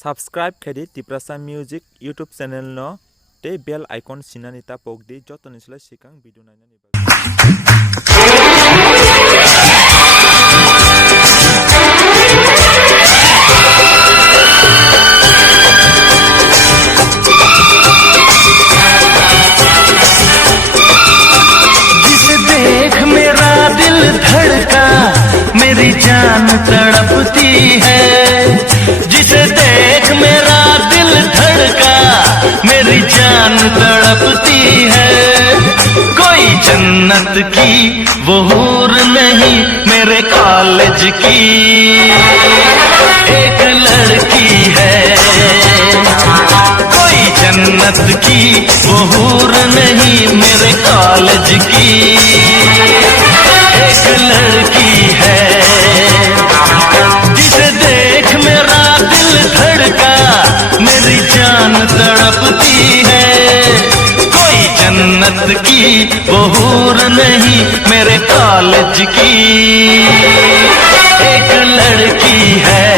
Subscribe kedi Tiprasa Music YouTube channel no te bell icon sinani ta pogdi joto nisla sikang video nainani जिसे देख मेरा दिल धड़का मेरी जान तड़पती है। जिसे देख मेरा दिल धड़का मेरी जान तड़पती है। कोई जन्नत की वो हूर नहीं मेरे कॉलेज की एक लड़की है। कोई जन्नत की वो हूर नहीं मेरे कॉलेज की एक लड़की है। जिसे देख मेरा दिल धड़का मेरी जान तड़पती है। कोई जन्नत की वो हूर नहीं मेरे कॉलेज की एक लड़की है।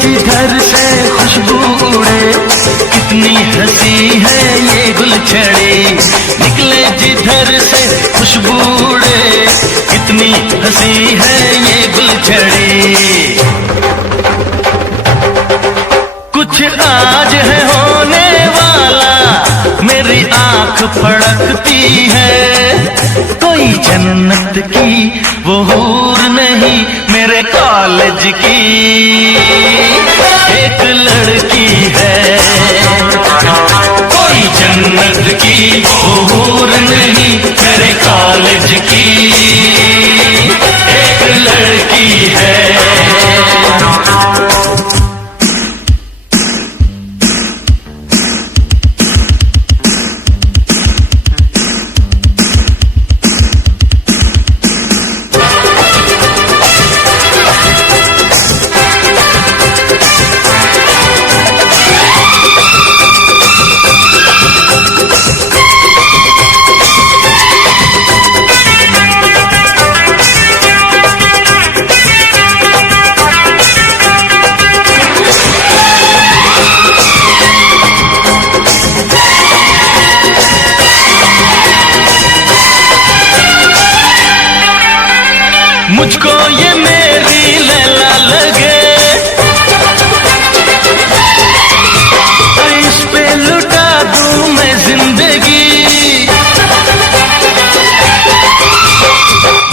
जिधर से खुशबू उड़े कितनी हंसी है ये गुलछड़े। निकले जिधर से खुशबू उड़े कितनी हंसी है ये गुलछड़े। कुछ आज है होने वाला मेरी आंख फड़कती है। कोई जन्नत की वो हूर नहीं मेरे कॉलेज की एक लड़की है। कोई जन्नत की वो हूर नहीं मेरे कॉलेज की एक लड़की है। मुझको ये मेरी लैला लगे इस पे लुटा दूं मैं जिंदगी।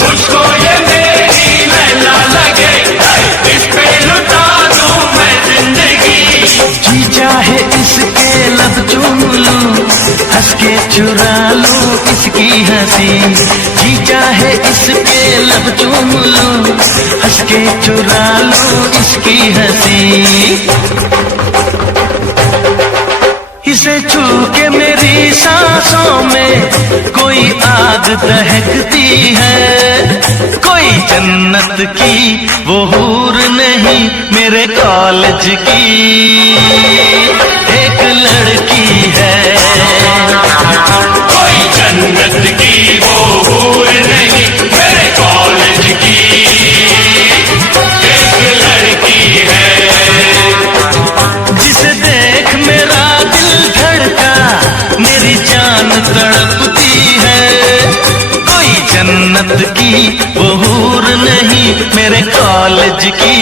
मुझको ये मेरी लैला लगे इस पे लुटा दूं मैं जिंदगी। जी चाहे इसके लब चूम लूं हंस के चुरा लूं इसकी हंसी। जी चाहे इसके लब चूम लूं हंस के चुरा लूं इसकी हंसी। इसे छू के मेरी सांसों में कोई आग दहकती है। कोई जन्नत की वो हूर नहीं मेरे कॉलेज की एक लड़की है। कोई जन्नत की वो हूर नहीं मेरे कॉलेज की एक लड़की है। जिसे देख मेरा दिल धड़का मेरी जान तड़पती है। कोई जन्नत की वो हूर नहीं मेरे कॉलेज की।